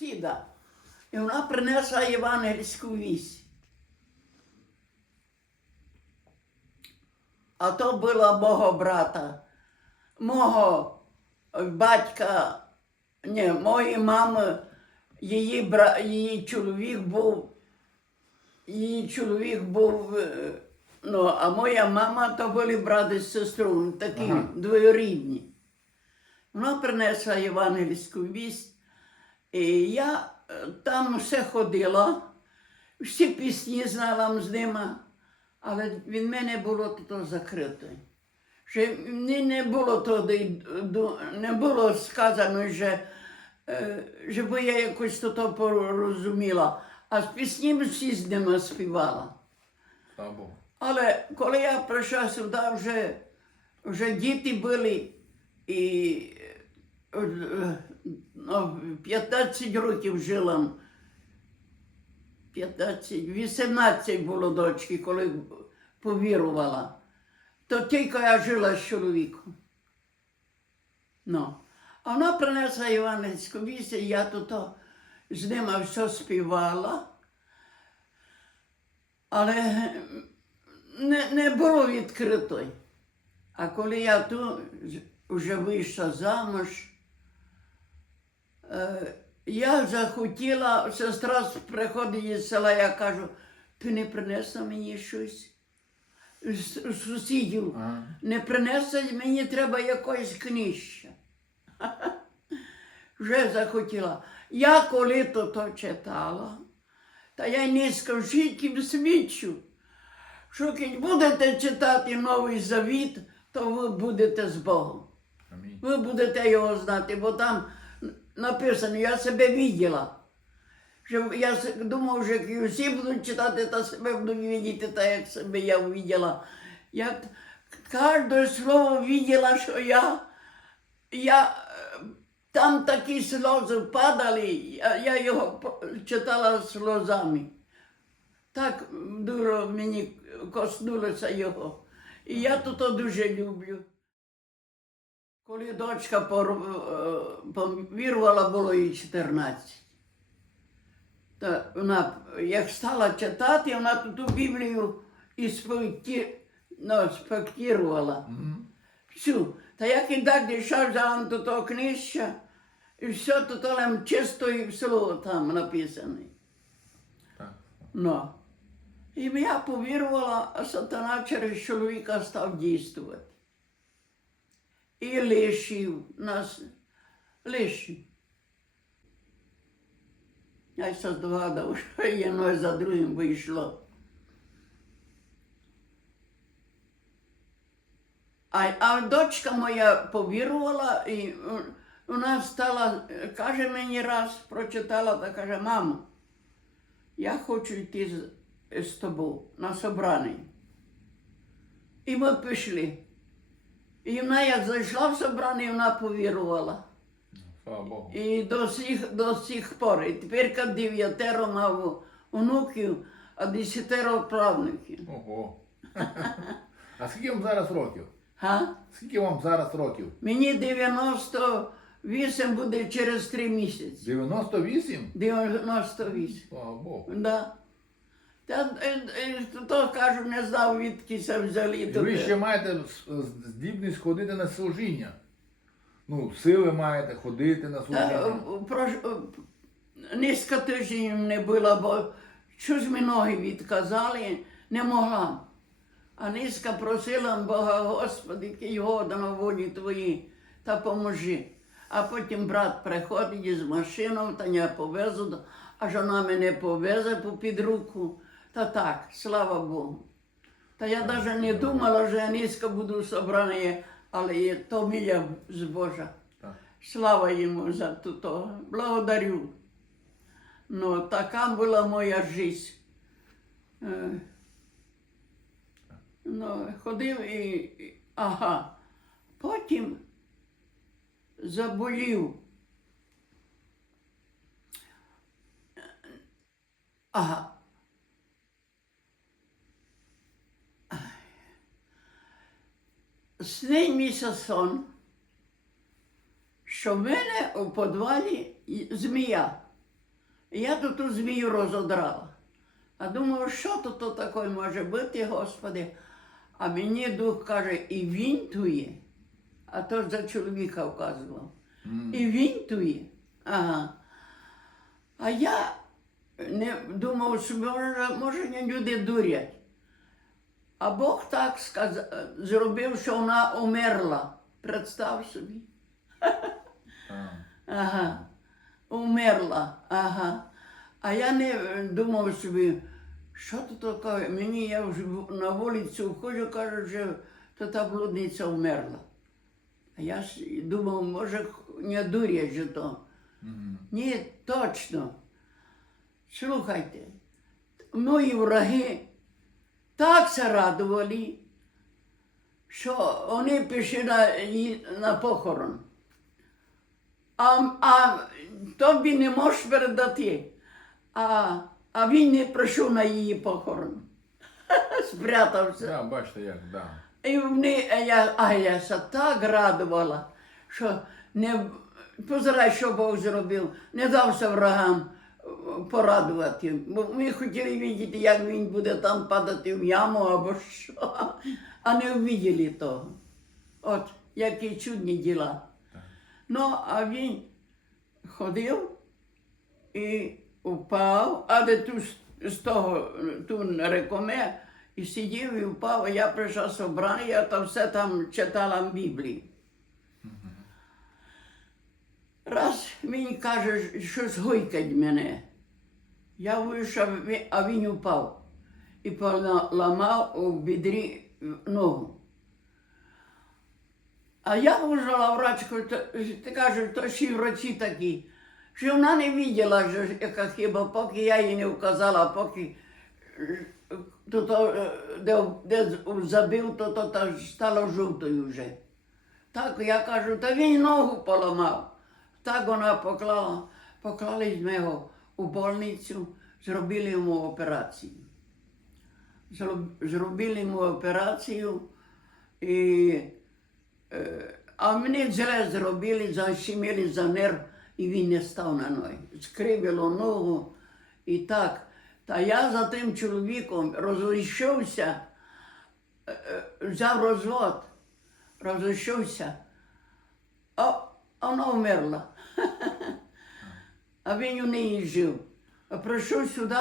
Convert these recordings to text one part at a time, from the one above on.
сусіда. І вона принесла євангельську вість. А то була мого брата, мого батька, ні, моєї мами, її, бра, її чоловік був, її чоловік був, ну, а моя мама то були брат і сестру, такі Ага. двоюрідні. Вона принесла євангельську вість, і я е, там все ходила, всі пісні знала з ними, але від мене було то закрите. Що мені не було туди, не було сказано, що, е, щоб я якось то порозуміла. А з піснями всі з ними співала. Але коли я прийшла сюди, вже, вже діти були і е, е, 15 років жила. 15, 18 було дочки, коли повірувала. То тільки я жила з чоловіком. Ну. А вона принесла Іванецьку вість, і я тут з ними все співала. Але не, не було відкрито. А коли я тут вже вийшла замуж, е, я захотіла, сестра приходить із села, я кажу, ти не принесла мені щось з з сусідів. Ага. Не принесла, мені треба якоїсь книжча. Вже захотіла. Я коли то, то читала, та я не скажіть свідчу, що коли будете читати Новий Завіт, то ви будете з Богом. Амінь. Ви будете його знати, бо там написано, я себе виділа. Я думав, що як всі будуть читати, та себе буду видіти, так як себе я виділа. Я кожне слово виділа, що я, я там такі сльози падали, я, я його читала сльозами. Так дуже мені коснулося його. І я тут дуже люблю. Коли дочка пор- е, було їй 14. Та вона, як стала читати, вона ту Біблію і спекті, ну, спектірувала. Всю. Та як і так дійшов за до того книжча, і все тут там чисто і слово там написане. Так. Ну. І я повірувала, а сатана через чоловіка став дійствувати. І лишив нас, лишив. Я се здогадав, що єно за другим вийшло. А, а дочка моя повірувала, і е, вона стала, каже мені раз, прочитала та каже, мамо, я хочу йти з, з тобою на собрання. І ми пішли. І вона як зайшла в собрання, вона повірувала. Слава Богу. І до сих, до сих пор. І тепер дев'ятеро мав онуків, а десятеро правнуків. Ого. А скільки вам зараз років? Га? Скільки вам зараз років? Мені 98 буде через три місяці. 98? 98. Слава Богу. Да. Та, е, е, то кажу, не знав, відки це взяли. І ви ще маєте здібність ходити на служіння. Ну, сили маєте ходити на служіння. е, е, Низько тижнів не було, бо щось ми ноги відказали, не могла. А низько просила Бога, Господи, який годно волі Твої, та поможи. А потім брат приходить із машиною, та я повезу, аж вона мене повезе попід руку. Та так, слава Богу. Та я навіть не думала, що я низько буду собрана, але є то мія з Божа. Слава йому за то. Благодарю. Ну, така була моя життя. Е, Ну, ходив і- Ага. Потім заболів. Ага. Снився сон, що в мене у подвалі змія. Я тут ту змію розодрала. А думаю, що тут то таке може бути, Господи? А мені дух каже, і він тує. А то ж за чоловіка вказував. І він тує. Ага. А я не думав, що може, може люди дурять. А Бог так сказав, зробив, що вона умерла. Представ собі. Ага. Умерла. Ага. А я не е, думав собі, що тут таке? Мені я вже на вулицю входжу, кажуть, що то та блудниця вмерла. А я ж думав, може, не дурять же то. Ні, точно. Слухайте, мої враги так се радували, що вони пішли на, на похорон. А, а тобі не можеш передати. А, а він не прийшов на її похорон. Спрятався. Да, бачите як, да. І вони, а я, а я так радувала, що не позирай, що Бог зробив, не дався врагам порадувати. Бо ми хотіли бачити, як він буде там падати в яму або що, а не вбачили того. От, які чудні діла. Ну, а він ходив і впав, але ту, з того ту рекоме, і сидів і впав, а я прийшла з собрання, я там все там читала в Біблії. Раз він каже, щось гойкать мене. Я вийшов, а він упав і поламав у бідрі ногу. А я вважала врачку, ти кажеш, то врачі такі, що вона не бачила, що яка хіба, поки я їй не вказала, поки то, то, де, де забив, то, то, то стало жовтою вже. Так я кажу, та він ногу поламав. Так вона поклала, поклали ми його у больницю, зробили йому операцію. Зроб- Зробили йому операцію, і, а мені зле зробили, защемили за нерв, і він не став на ноги. Скривило ногу і так. Та я за тим чоловіком розійшовся, взяв розвод, розійшовся, а вона вмерла. А він у неї жив. А прийшов сюди,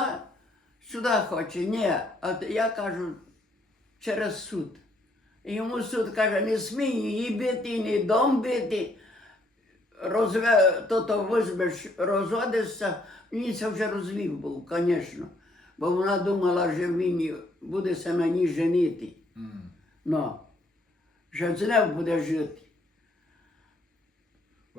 сюди хоче. Ні, а я кажу, через суд. І йому суд каже, не смій її бити, ні дом бити. Розве, то то візьмеш, розводишся. Він це вже розвів був, звісно. Бо вона думала, що він буде на ній женити. Мгм. Ну, що з нею буде жити.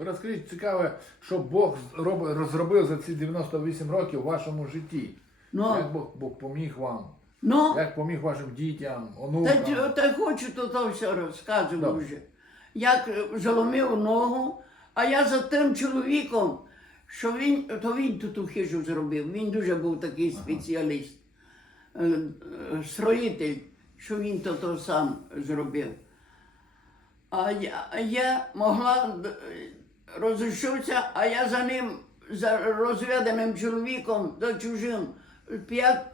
Розкажіть цікаве, що Бог розробив за ці 98 років в вашому житті. Ну. Як Бог, Бог поміг вам, Ну, як поміг вашим дітям, Та, онукам. ті- та хочу, то, то все розказував вже. Як е, заломив ногу, а я за тим чоловіком, що він, то він тут у хижу зробив. Він дуже був такий спеціаліст, е, е, строїтель, що він то, то сам зробив. А я, я могла розійшовся, а я за ним, за розведеним чоловіком, за чужим, п'ять,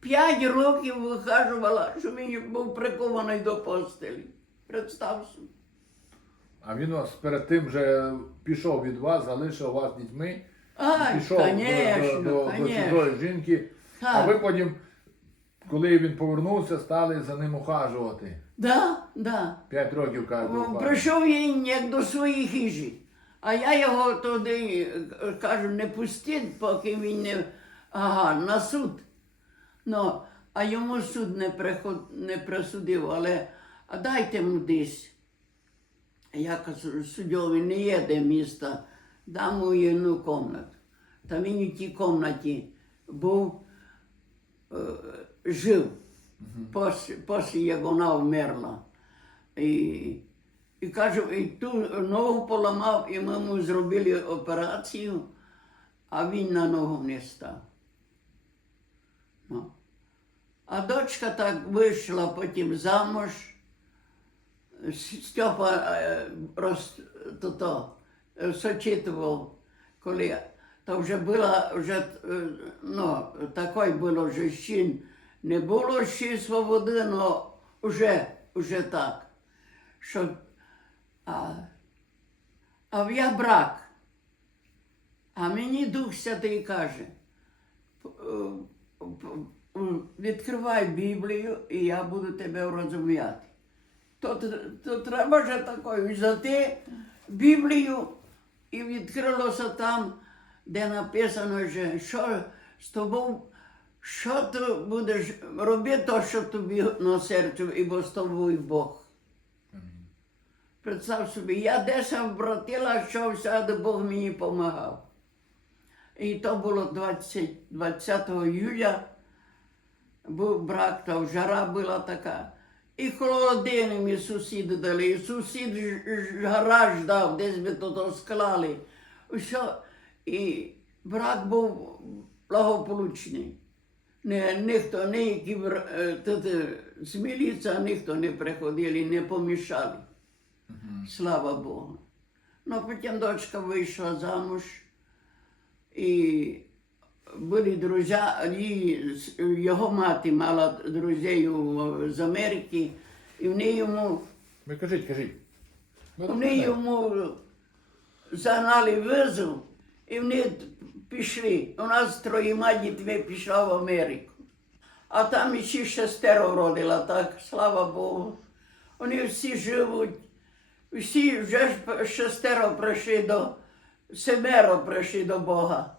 п'ять років вихажувала, що він був прикований до постелі. Представ собі. А він вас перед тим вже пішов від вас, залишив вас дітьми, Ай, пішов до, конечно, до, до, до конечно. чужої жінки. А Так. ви потім, коли він повернувся, стали за ним ухажувати. Да, да. П'ять років каже. О. Прийшов він як до своїх хижі. А я його туди е, кажу, не пустіть, поки він не ага, на суд. Ну, а йому суд не, приход, не присудив, але а дайте йому десь. Я кажу, суддєві не їде міста, дам одну кімнату. Та він у тій кімнаті був, е, жив, після, після як вона вмерла. І, і кажу, і ту ногу поламав, і ми йому зробили операцію, а він на ногу не став. Ну. А дочка так вийшла потім замуж. Степа е, роз, то, то, е, сочитував, коли то вже була, вже, е, ну, такої було, що ще не було ще свободи, але вже, вже так. Що, а, а я брак. А мені Дух Святий каже, відкривай Біблію, і я буду тебе розуміти. То, то треба же такою взяти Біблію і відкрилося там, де написано, що з тобою, що ти будеш робити, то, що тобі на серцю, і бо з тобою Бог. Представ собі, я десь обратила, що всяде Бог мені допомагав. І то було 20, 20 июля, був брак, то жара була така. І холодини мені сусіди дали, і сусід гараж дав, десь би то склали. Все. І брак був благополучний. Не, ніхто, ніякі вр- е, тут, е, з міліції ніхто не приходили, не помішали. Слава Богу. Ну, потім дочка вийшла замуж, і були друзі, його мати мала друзів з Америки, і вони йому, Ви кажіть, кажіть. Ви вони йому загнали визов, і вони пішли. У нас троїма дітьми пішла в Америку. А там ще шестеро родила, так, слава Богу. Вони всі живуть, всі вже ж шестеро прийшли до, семеро прийшли до Бога.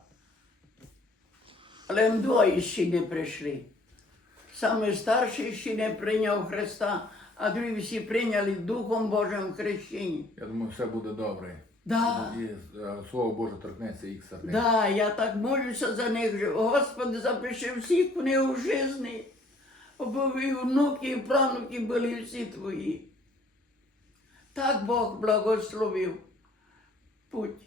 Але двоє ще не прийшли. Саме старший ще не прийняв Христа, а другі всі прийняли Духом Божим хрещення. Я думаю, все буде добре. Да. І е, Слово Боже торкнеться їх сердець. Да, я так молюся за них. Господи, запиши всіх книг у житті. Бо і внуки, і правнуки були всі твої. Так Бог благословив путь.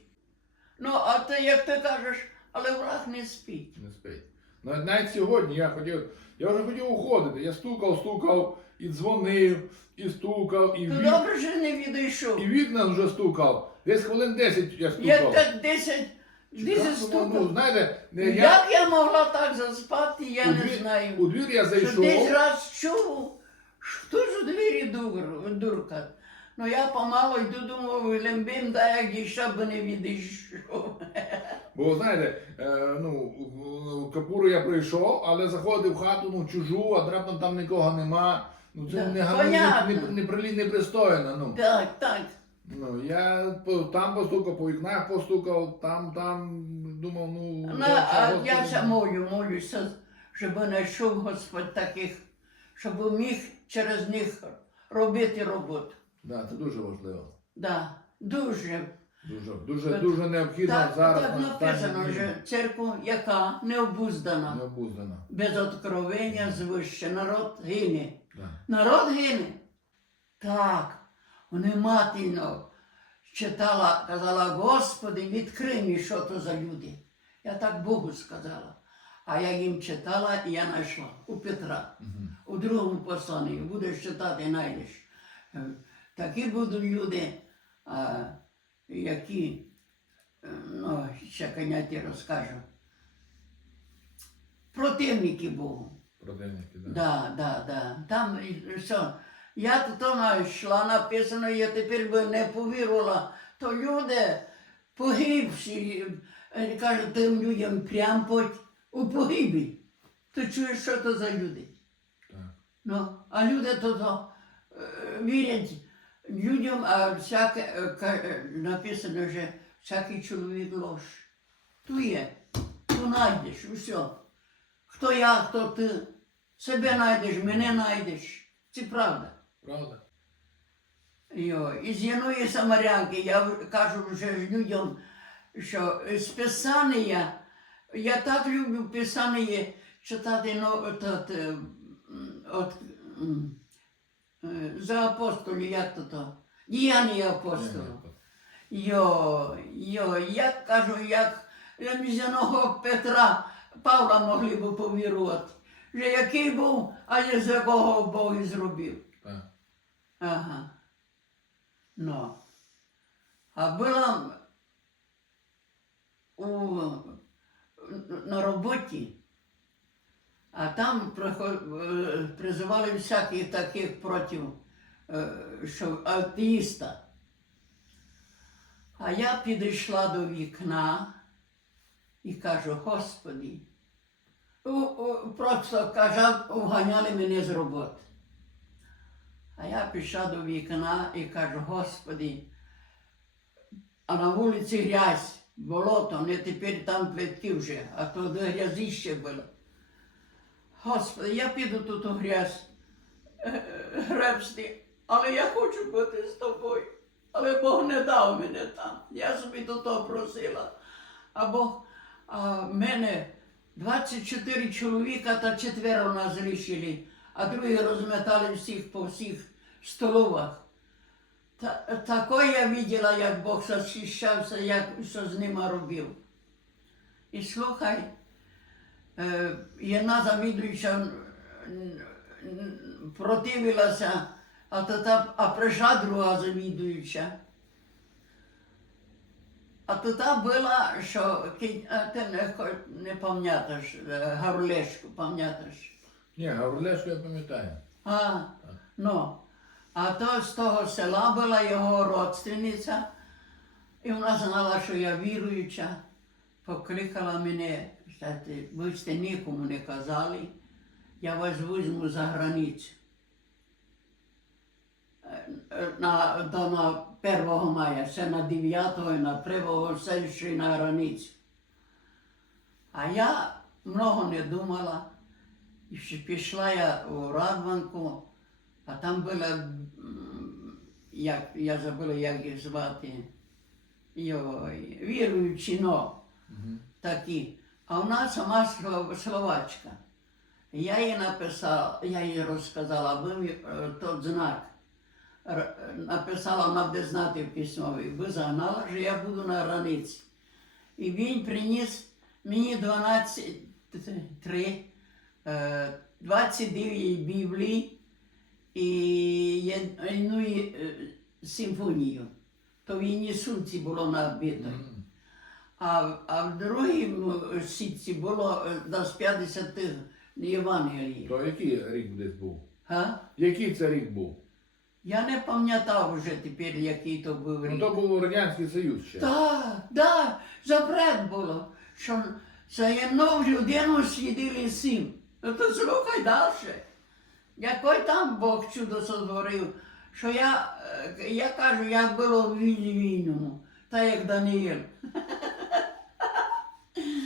Ну, а ти, як ти кажеш, але враг не спить. Не спить. Ну, навіть сьогодні я хотів, я вже хотів уходити. Я стукав, стукав, і дзвонив, і стукав, і, Ти вік, добре що не відійшов. і вікна вже стукав. Десь хвилин 10 я стукав. Як так 10, 10 ну, стукав. Ну, знаєте, не, я, Як я могла так заспати, я у, не двір, знаю. у двір я Що зайшов. десь раз чув, хто ж у двері дур, дурка. Ну я помало йду, думав, лембим, да як дійшов, би не відійшов. Бо знаєте, е, ну, в- капуру я прийшов, але заходив в хату, ну, чужу, а раптом там нікого нема. Ну, це Да, не, не, понятно. не, не, непристойно. Ну. Так, так. Ну, я по- там постукав, по вікнах постукав, там, там, думав, ну. Ну, це а Господи. я ся молю, молюся, щоб знайшов Господь таких, щоб міг через них робити роботу. Да, це дуже важливо. Да, дуже. Дуже, дуже, Так- дуже необхідно Так, зараз. так на написано, останній що дні. церква, яка необуздана, Необуздана. без откровення звище, народ гине. Да. Народ гине. Так, вони внимательно читала, казала, Господи, відкрий мені, що то за люди. Я так Богу сказала. А я їм читала, і я знайшла у Петра. Мгм. У другому посланні будеш читати, знайдеш. Е, Такі будуть люди, а, які, е, ну, ще коняті розкажу, противники Богу. Противники, да. Да, да, да. Там все. Я тут знайшла, написано, я тепер би не повірила, то люди погибші, е, кажуть тим людям прям по- у погибі. Ти чуєш, що то за люди? Так. Ну, а люди то, то е, вірять людям, а всяке е, е, написано, що всякий чоловік лож. Tu є, tu знайдеш, усе. Хто я, хто ти. Себе знайдеш, мене знайдеш. Це правда. Правда? Йо. І з Яної Самарянки я кажу вже людям, що з Писання, я так люблю Писання читати ну, от, от, от, е, за апостолів, як то то? Діяння апостолів. Йо, йо, як кажу, як мізяного Петра Павла могли б повірувати. Що який був, а з якого Бог і зробив. Так. Ага. Ну. А була у на роботі, а там е, призивали всяких таких проти е, що атеїста. А я підійшла до вікна і кажу, Господи, просто каже, уганяли мене з роботи. А я пішла до вікна і кажу, Господи, а на вулиці грязь, болото, не тепер там плитки вже, а то де грязіще було. Господи, я піду тут у грязь е, гребсти, але я хочу бути з тобою. Але Бог не дав мене там. Я собі до того просила. А Бог а, мене 24 чоловіка та четверо нас рішили, а другі розметали всіх по всіх столовах. Та, тако я виділа, як Бог захищався, як що з ними робив. І слухай, е, одна завідуюча противилася, а, то та, а прийшла друга завідуюча. А то та була, що ти не, не пам'ятаєш, е, Гаврилешку, пам'ятаєш. Ні, Гаврилешку я пам'ятаю. А, ну, а то з того села була його родственниця, і вона знала, що я віруюча, покликала мене, сказати, ви сте нікому не казали, я вас візьму за границю. Е, е, На, до на 1 мая, ще на 9 і на 1 все йшли на границю. А я много не думала. І пішла я у Радванку, а там була, як, я забула, як їх звати, Йой, віруючі, но, такі. А вона сама словачка. Я їй написала, я їй розказала, ви е, тот знак. Написала, вона буде знати в письмові. Ви загнала, що я буду на границі. І він приніс мені 12, три, е, 29 Біблій і одну е, симфонію. То в її сумці було набито. А, а в другій м, сітці було е, десь 50 Євангелій. То який рік десь був? Га? Який це рік був? Я не пам'ятав вже тепер, який то був Ну то був Радянський Союз ще. Так, так, запрет було, що за одну людину слідили сім. Ну то слухай далі. Який там Бог чудо сотворив, що я, е, я кажу, як було в війні війному, та як Даниїл.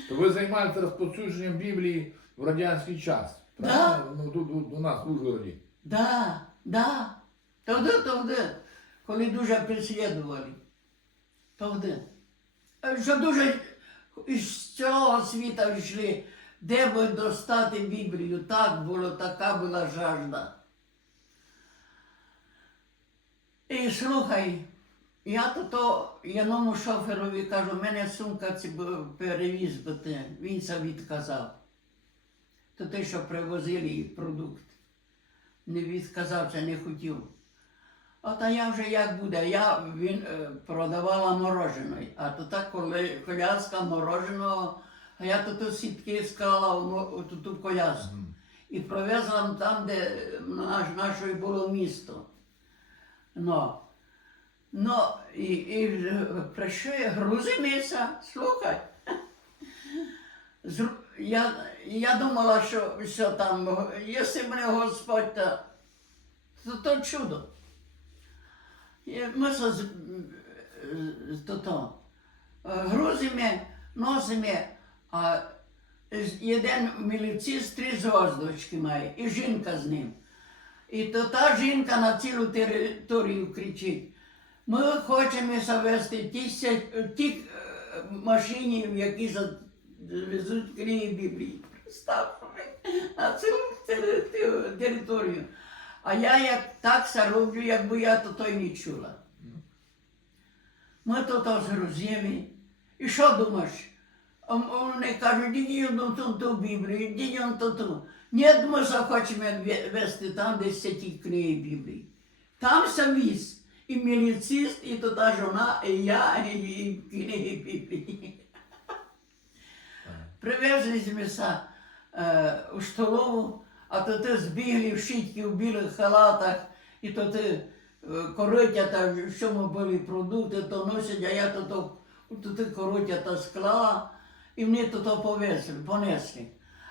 То ви займаєтеся розповсюдженням Біблії в радянський час. Правильно? Ну тут у, у нас в Ужгороді. Да, да. Тоді, тоді, коли дуже переслідували. Тоді. Е, Що дуже із цілого світу йшли, де би достати Біблію. Так було, така була жажда. І слухай, я то то одному шоферові кажу, мене сумка ці перевіз би ти. Він це відказав. То те, що привозили продукт не відказався, не хотів. От а я вже як буде, я він е, продавала мороженое, а то так коли коляска мороженого, а я тут сітки склала в ту, коляску. І провезла там, де е, наш, наше було місто. Ну, ну і, і е, прийшли, грузимося, слухай. Я, я думала, що, що там, якщо мене Господь, то, то, то чудо. Ми з- то, то, грузимо, носимо, а один міліціст три зв'язочки має, і жінка з ним. І то та жінка на цілу територію кричить. Ми хочемо завести ті е, машині, які завезуть книги Біблії. Представ собі, на те- територію. А я як так роблю, якби я то той не чула. Ми то зрозуміли. І що думаєш? Вони кажуть, іди ну ту, ту Біблію, іди он ту ту. Ні, ми захочемо ве- вести там, де ті книги Біблії. Там саміс. І міліцист, і то та жона, і я, і, і. Привез привезли з міса е, у столову, а то ти збігли в щітки в білих халатах, і то ти е, коротята, в чому були продукти, то носять, а я то, то, то ти коротята склала, і мені то, то повезли, понесли.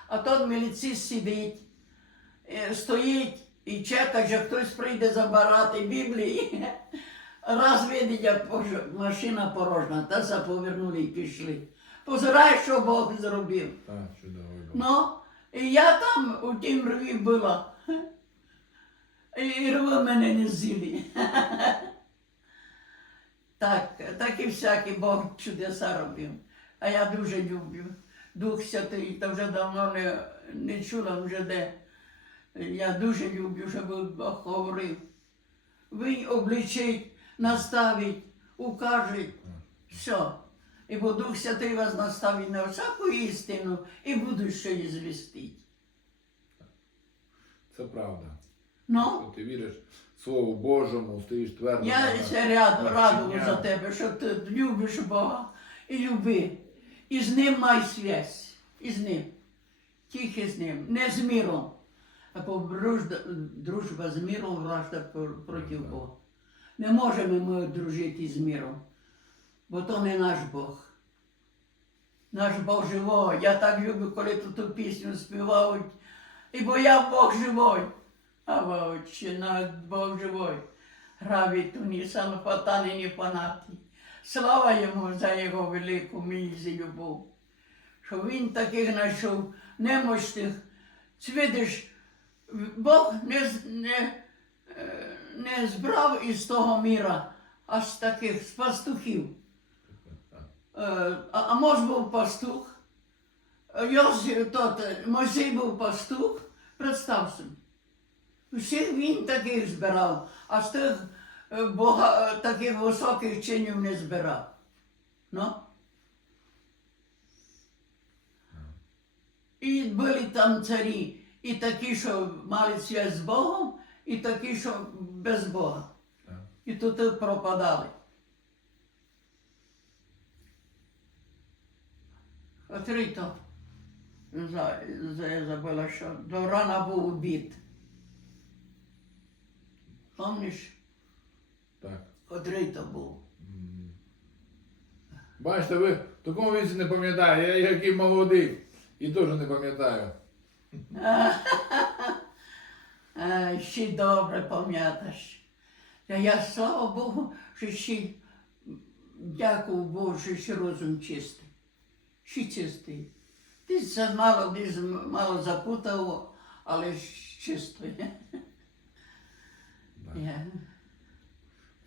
А тут міліціст сидить, е, стоїть і чекає, що хтось прийде забирати Біблії. Раз видить, як машина порожна, та се повернули і пішли. Позирай, що Бог зробив. Так, чудово. Ну, і я там у тім рві була. І рви мене не з'їли. Так, так і всякий Бог чудеса робив. А я дуже люблю. Дух Святий, та вже давно не, не чула вже де. Я дуже люблю, щоб Бог говорив. Він обличить, наставить, укажить. Все. І бо Дух Святий вас наставить на всяку істину і буду ще її звістить. Це правда. Ну, ти віриш Слову Божому, стоїш твердо. я ще ряд радую за тебе, що ти любиш Бога і люби. І з ним май связь. І з ним. Тільки з ним. Не з міром. А бо дружба, з міром вражда проти Бога. Не можемо ми дружити з міром, бо то не наш Бог. Наш Бог живой. Я так люблю, коли тут ту пісню співають. І бо я Бог живой. А отче наш Бог живой. Гравіть уні салфатани не панати. Слава йому за його велику милість і любов. Що він таких знайшов немощних. Цвідиш, Бог не, не, е, не збрав із того міра, а з таких, з пастухів. Е, А, а Мож був пастух, Йосиф, тот, е, Мойсей був пастух, представ собі. Всіх він таких збирав, а з тих бога, таких високих чинів не збирав. Ну? І були там царі, і такі, що мали зв'язок з Богом, і такі, що без Бога. І тут пропадали. Котрий то за, за, я забула, що до рана був убит. Помніш, Так. котрий то був? Бачите, ви в такому віці не пам'ятаю, я який молодий і теж не пам'ятаю. Ще добре пам'ятаєш. Я, слава Богу, що ще дякую Богу, що ще розум чистий. Ще чистий. Ти це мало, десь мало запутав, але чисто. є. Я,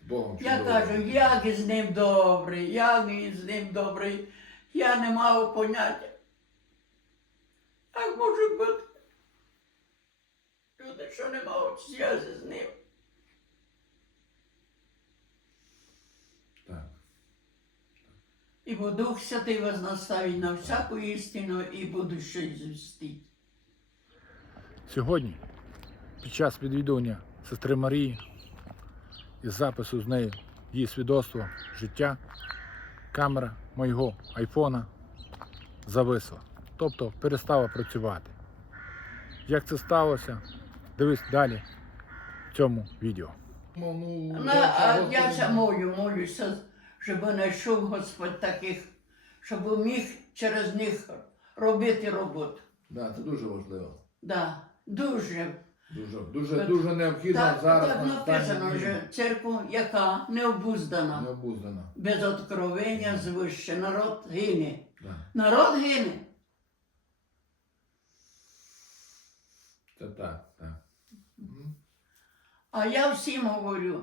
Богом я кажу, як із ним добрий, як із ним добрий. Я не мав поняття. Як може бути? Що не мають зв'язку з ним. Так. І бо Дух Святий вас наставить на всяку істину і буду щось звістити. Сьогодні, під час відвідування сестри Марії із запису з нею її свідоцтва життя, камера моєго айфона зависла, тобто перестала працювати. Як це сталося, дивись далі в цьому відео. Ну, ну, На, це а я ще молю, молюся, щоб знайшов Господь таких, щоб міг через них робити роботу. Да, це дуже важливо. Да, дуже. Дуже, дуже, дуже необхідно Так, зараз так на написано вже, церкву, яка необуздана, необуздана. без откровення звище, народ гине. Да. Народ гине. Це так. А я всім говорю,